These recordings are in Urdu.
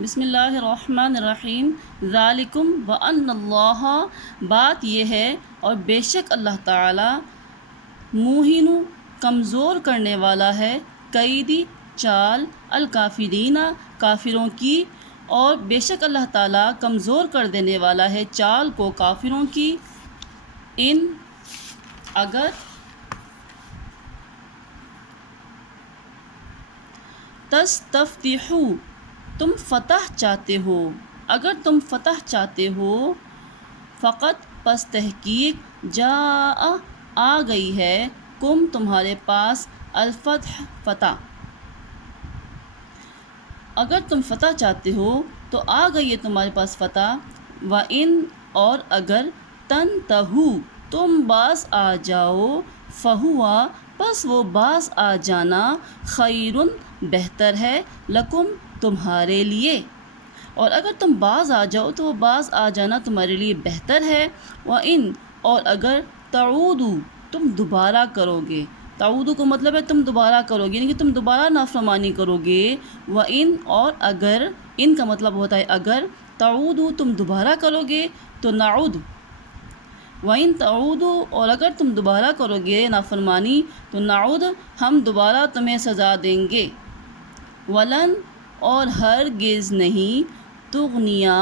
بسم اللہ الرحمن الرحیم۔ ذالکم وان اللہ، بات یہ ہے اور بے شک اللہ تعالی، موہن، کمزور کرنے والا ہے، قیدی، چال، الکافرین، کافروں کی، اور بے شک اللہ تعالی کمزور کر دینے والا ہے چال کو کافروں کی، ان اگر تستفتحوا، تم فتح چاہتے ہو، اگر تم فتح چاہتے ہو، فقط پس تحقیق، جاء آ گئی ہے، کم تمہارے پاس، الفتح فتح، اگر تم فتح چاہتے ہو تو آ گئی ہے تمہارے پاس فتح، وَإِن، اور اگر تنتہوا، تم باز آ جاؤ، فہوا، پس وہ باز آ جانا، خیرٌ، بہتر ہے، لکم، تمہارے لیے، اور اگر تم باز آ جاؤ تو وہ باز آ جانا تمہارے لیے بہتر ہے، وَإِن، اور اگر تعودوا، تم دوبارہ کرو گے، تعودوا کو مطلب ہے تم دوبارہ کرو گے، یعنی کہ تم دوبارہ نافرمانی کرو گے، وَإِن، اور اگر، ان کا مطلب ہوتا ہے اگر، تعودوا، تم دوبارہ کرو گے تو نعود، وَإِن تعودوا، اور اگر تم دوبارہ کرو گے نافرمانی تو نعود، ہم دوبارہ تمہیں سزا دیں گے، وَلَن، اور ہرگز نہیں، تغنیا،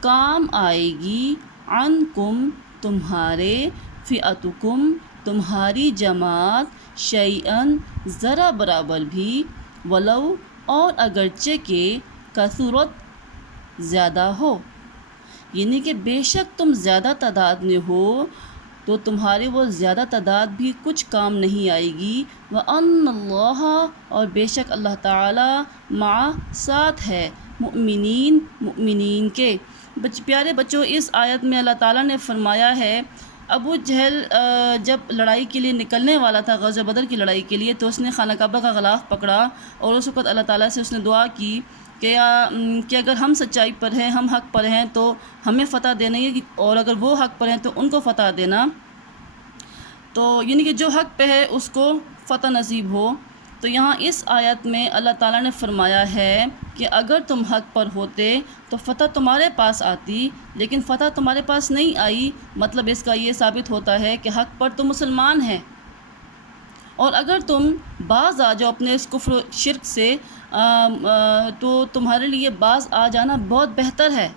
کام آئے گی، عنکم، تمہارے، فئتکم، تمہاری جماعت، شیئن، ذرا برابر بھی، ولو، اور اگرچہ کہ، کثرت، زیادہ ہو، یعنی کہ بے شک تم زیادہ تعداد میں ہو تو تمہاری وہ زیادہ تعداد بھی کچھ کام نہیں آئے گی، وَأَنَّ اللَّهَ، اور بے شک اللہ تعالی، مع، ساتھ ہے، مؤمنین کے۔ پیارے بچوں، اس آیت میں اللہ تعالیٰ نے فرمایا ہے، ابو جہل جب لڑائی کے لیے نکلنے والا تھا، غزوہ بدر کی لڑائی کے لیے، تو اس نے خانہ کعبہ کا غلاف پکڑا اور اس وقت اللہ تعالیٰ سے اس نے دعا کی کہ اگر ہم سچائی پر ہیں، ہم حق پر ہیں تو ہمیں فتح دینا ہے، اور اگر وہ حق پر ہیں تو ان کو فتح دینا، تو یعنی کہ جو حق پہ ہے اس کو فتح نصیب ہو۔ تو یہاں اس آیت میں اللہ تعالیٰ نے فرمایا ہے کہ اگر تم حق پر ہوتے تو فتح تمہارے پاس آتی، لیکن فتح تمہارے پاس نہیں آئی، مطلب اس کا یہ ثابت ہوتا ہے کہ حق پر تم مسلمان ہیں، اور اگر تم باز آ جاؤ اپنے اس کفر و شرک سے تو تمہارے لیے باز آ جانا بہت بہتر ہے،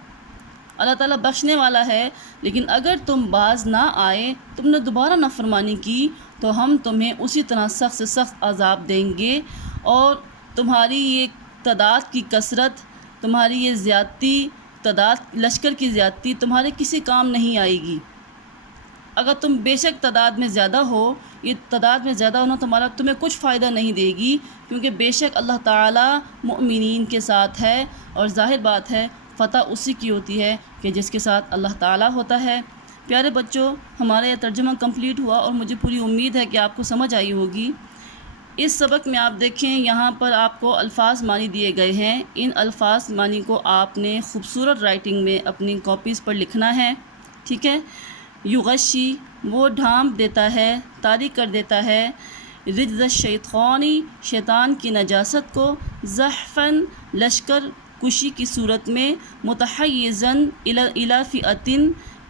اللہ تعالیٰ بخشنے والا ہے، لیکن اگر تم باز نہ آئے، تم نے دوبارہ نافرمانی کی، تو ہم تمہیں اسی طرح سخت سے سخت عذاب دیں گے، اور تمہاری یہ تعداد کی کثرت، تمہاری یہ زیادتی، تعداد لشکر کی زیادتی تمہارے کسی کام نہیں آئے گی، اگر تم بے شک تعداد میں زیادہ ہو، یہ تعداد میں زیادہ ہونا تمہیں کچھ فائدہ نہیں دے گی، کیونکہ بے شک اللہ تعالیٰ مؤمنین کے ساتھ ہے، اور ظاہر بات ہے فتح اسی کی ہوتی ہے کہ جس کے ساتھ اللہ تعالیٰ ہوتا ہے۔ پیارے بچوں، ہمارا یہ ترجمہ کمپلیٹ ہوا اور مجھے پوری امید ہے کہ آپ کو سمجھ آئی ہوگی۔ اس سبق میں آپ دیکھیں، یہاں پر آپ کو الفاظ معنی دیے گئے ہیں، ان الفاظ معنی کو آپ نے خوبصورت رائٹنگ میں اپنی کاپیز پر لکھنا ہے، ٹھیک ہے۔ یغشی، وہ ڈھانپ دیتا ہے، طاری کر دیتا ہے، رجز الشیطانی، شیطان کی نجاست کو، زحفاً، لشکر کشی کی صورت میں، متحیزاً الی فئۃ،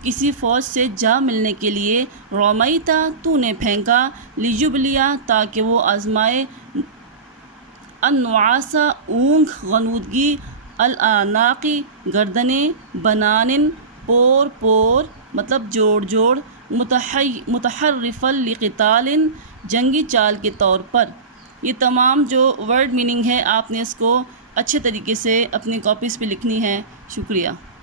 کسی فوج سے جا ملنے کے لیے، رمیتا، تو نے پھینکا، لیبلیا، تاکہ وہ آزمائے، النعاس، اونگ، غنودگی، الاعناق، گردنیں، بنان، پور پور، مطلب جوڑ جوڑ، متحرفا لقتال، جنگی چال کے طور پر۔ یہ تمام جو ورڈ میننگ ہے آپ نے اس کو اچھے طریقے سے اپنی کاپیز پہ لکھنی ہے۔ شکریہ۔